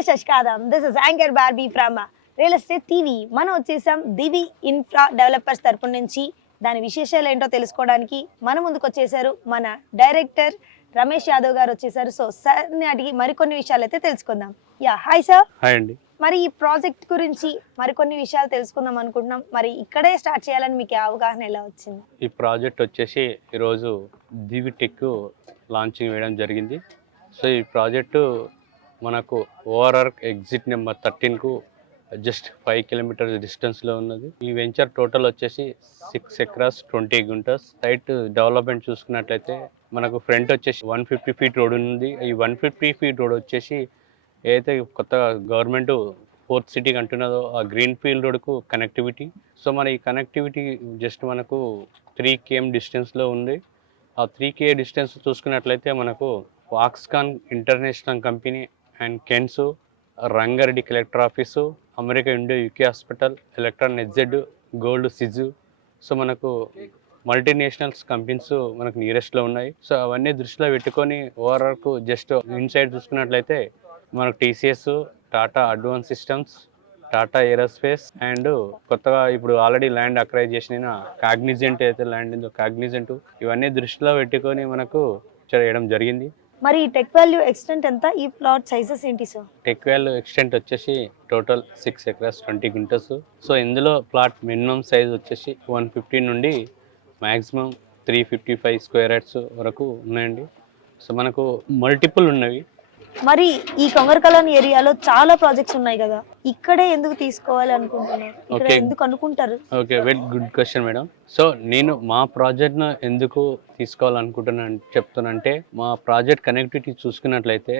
నమస్తే శశికాదం. This is anchor Barbie from real estate TV. మనం వచ్చేసాం దివి ఇన్ఫ్రా డెవలపర్స్ తరపు నుంచి. దాని విశేషాలు ఏంటో తెలుసుకోవడానికి మన ముందుకు వచ్చేసారు మన డైరెక్టర్ రమేష్ యాదవ్ గారు వచ్చేసారు. సో సార్ని అడిగి మరికొన్ని విషయాలు అయితే తెలుసుకుందాం. Yeah hi sir. హాయ్ అండి. మరి ఈ ప్రాజెక్ట్ గురించి మరికొన్ని విషయాలు తెలుసుకుందాం అనుకుంటున్నాం. మరి ఇక్కడే స్టార్ట్ చేయాలని మీకు అవగాహన ఎలా వచ్చింది? ఈ ప్రాజెక్ట్ వచ్చేసి ఈరోజు దివి టెక్ లాంచింగ్ వేయడం జరిగింది. సో ఈ ప్రాజెక్టు మనకు ఓఆర్ఆర్ ఎగ్జిట్ నెంబర్ 13కు జస్ట్ 5 కిలోమీటర్స్ డిస్టెన్స్లో ఉన్నది. ఈ వెంచర్ టోటల్ వచ్చేసి 6 ఎకరాస్ 20 గుంటస్. సైట్ డెవలప్మెంట్ చూసుకున్నట్లయితే మనకు ఫ్రంట్ వచ్చేసి 150 ఫీట్ రోడ్ ఉంది. ఈ 150 ఫీట్ రోడ్ వచ్చేసి ఏదైతే కొత్త గవర్నమెంట్ 4th సిటీకి అంటున్నదో ఆ గ్రీన్ ఫీల్డ్ రోడ్కు కనెక్టివిటీ. సో మన ఈ కనెక్టివిటీ జస్ట్ మనకు 3 km డిస్టెన్స్లో ఉంది. ఆ 3 km డిస్టెన్స్ చూసుకున్నట్లయితే మనకు Foxconn international company and Kaynes, Rangareddy collector office, America Indo UK hospital, electron ఎగ్జెడ్, గోల్డ్ సిజు, సో మనకు మల్టీనేషనల్స్ కంపెనీస్ మనకు నియరెస్ట్లో ఉన్నాయి. సో అవన్నీ దృష్టిలో పెట్టుకొని ఓఆర్ఆర్కు జస్ట్ ఇన్సైడ్ చూసుకున్నట్లయితే మనకు TCS, Tata advance systems, Tata aerospace and కొత్తగా ఇప్పుడు ఆల్రెడీ ల్యాండ్ అక్వైర్ చేసిన కాగ్నిజెంట్ అయితే ల్యాండ్ ఉందో కాగ్నిజెంట్, ఇవన్నీ దృష్టిలో పెట్టుకొని మనకు చేయడం జరిగింది. మరి ఈ టెక్ వాల్యూ ఎక్స్టెంట్ ఎంత? ఈ ప్లాట్ సైజెస్ ఏంటి సార్? టెక్ వాల్యూ ఎక్స్టెంట్ వచ్చేసి టోటల్ 6 ఎకరాస్ 20 గుంటస్. సో ఇందులో ప్లాట్ మినిమం సైజ్ వచ్చేసి 150 నుండి మ్యాక్సిమం 355 స్క్వేర్ యార్డ్స్ వరకు ఉన్నాయండి. సో మనకు మల్టిపుల్ ఉన్నవి. మరి ఈ కొంగరకలాన్ ఏరియాలో చాలా ప్రాజెక్ట్స్ ఉన్నాయి కదా, ఇక్కడే ఎందుకు తీసుకోవాలి అనుకుంటున్నారు? ఇక్కడ ఎందుకు అనుకుంటారు? Okay, very good question madam. So నేను మా ప్రాజెక్ట్ను ఎందుకు తీసుకోవాలనుకుంటున్నాను చెప్తానంటే, మా ప్రాజెక్ట్ కనెక్టివిటీ చూసుకున్నట్లయితే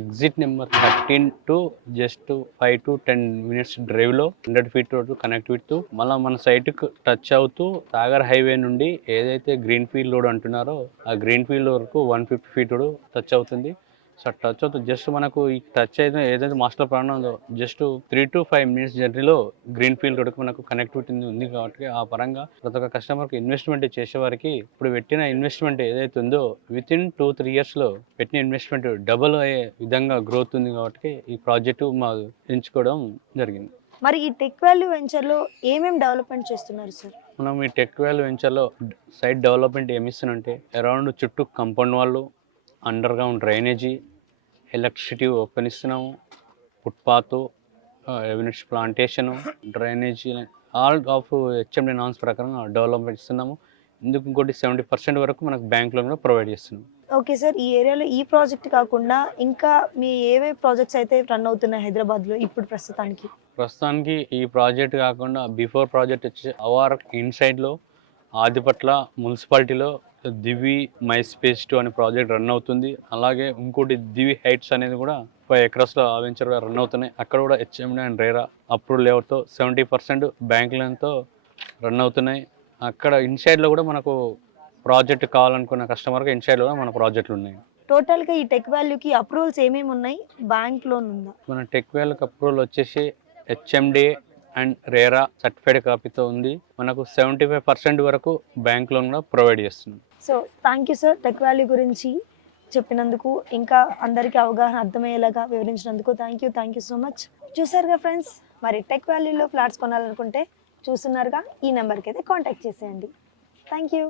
exit number 13 to just 5 to 10 minutes డ్రైవ్లో 100 ఫీట్ రోడ్ కనెక్టివిటీ. మళ్ళీ మన సైట్కు టచ్ అవుతూ సాగర్ హైవే నుండి ఏదైతే గ్రీన్ ఫీల్డ్ రోడ్ అంటున్నారో ఆ గ్రీన్ ఫీల్డ్ వరకు 150 ఫీట్ రోడ్ టచ్ అవుతుంది. సో టచ్ అవుతుంది జస్ట్ మనకు ఈ టచ్ అయితే ఏదైతే మాస్టర్ ప్లాన్ ఉందో జస్ట్ 3 to 5 minutes జర్నీలో గ్రీన్ ఫీల్డ్ రోడ్కి మనకు కనెక్టివిటీ ఉంది. కాబట్టి ఆ పరంగా ప్రతి ఒక్క కస్టమర్కి ఇన్వెస్ట్మెంట్ చేసేవారికి ఇప్పుడు పెట్టిన ఇన్వెస్ట్మెంట్ ఏదైతే ఉందో వితిన్ 2-3 yearsలో పెట్టిన ఇన్వెస్ట్మెంట్ డబుల్ అయ్యే విధంగా గ్రోత్ ఉంది. కాబట్టి ఈ ప్రాజెక్టు మా ఎంచుకోవడం జరిగింది. మరి ఈ టెక్ వాల్యూ వెంచర్లో ఏమేమి డెవలప్మెంట్ చేస్తున్నారు సార్? మనం ఈ టెక్ వాల్యూ వెంచర్లో సైట్ డెవలప్మెంట్ ఏమి ఇస్తున్నంటే అరౌండ్ చుట్టూ కంపౌండ్ వాళ్ళు, underground drainage, electricity open ఇస్తున్నాము, footpath, revenues plantation, drainage, all of HMDA norms ప్రకారం డెవలప్మెంట్ ఇస్తున్నాము. ఇందుకు ఇంకోటి 70% వరకు మనకు బ్యాంకులో కూడా ప్రొవైడ్ చేస్తున్నాం. ఓకే సార్, ఈ ఏరియాలో ఈ ప్రాజెక్ట్ కాకుండా ఇంకా మీ ఏవే ప్రాజెక్ట్స్ అయితే రన్ అవుతున్నాయి హైదరాబాద్లో ఇప్పుడు ప్రస్తుతానికి? ఈ ప్రాజెక్ట్ కాకుండా బిఫోర్ ప్రాజెక్ట్ వచ్చి అవర్ ఇన్సైడ్లో ఆదిపట్ల మున్సిపాలిటీలో దివి మై స్పేస్ 2 అనే ప్రాజెక్ట్ రన్ అవుతుంది. అలాగే ఇంకోటి దివి హైట్స్ అనేది కూడా 5 ఎకరాస్లో ఆ వెంచర్గా రన్ అవుతున్నాయి. అక్కడ కూడా హెచ్ఎండి అండ్ రేరా అప్రూవ్ లేఅవుట్తో 70% బ్యాంక్ లోన్తో రన్ అవుతున్నాయి. అక్కడ ఇన్సైడ్లో కూడా మనకు ప్రాజెక్ట్ కావాలనుకున్న కస్టమర్కి ఇన్సైడ్లో కూడా మన ప్రాజెక్టులు ఉన్నాయి. టోటల్గా ఈ టెక్ వాల్యూకి అప్రూవల్స్ ఏమేమి ఉన్నాయి? బ్యాంక్ లోన్ ఉందా? మన టెక్ వాల్యూకి అప్రూవల్ వచ్చేసి హెచ్ఎండి అండ్ రేరా సర్టిఫైడ్ కాపీతో ఉంది. మనకు 75% వరకు బ్యాంక్ లోన్ కూడా ప్రొవైడ్ చేస్తుంది. So thank you sir, tech value గురించి చెప్పినందుకు, ఇంకా అందరికీ అవగాహన అర్థమయ్యేలాగా వివరించినందుకు థ్యాంక్ యూ సో మచ్. చూసారుగా ఫ్రెండ్స్, మరి టెక్ వాల్యూలో ఫ్లాట్స్ కొనాలనుకుంటే చూస్తున్నారుగా, ఈ నెంబర్కి అయితే కాంటాక్ట్ చేసేయండి. Thank you.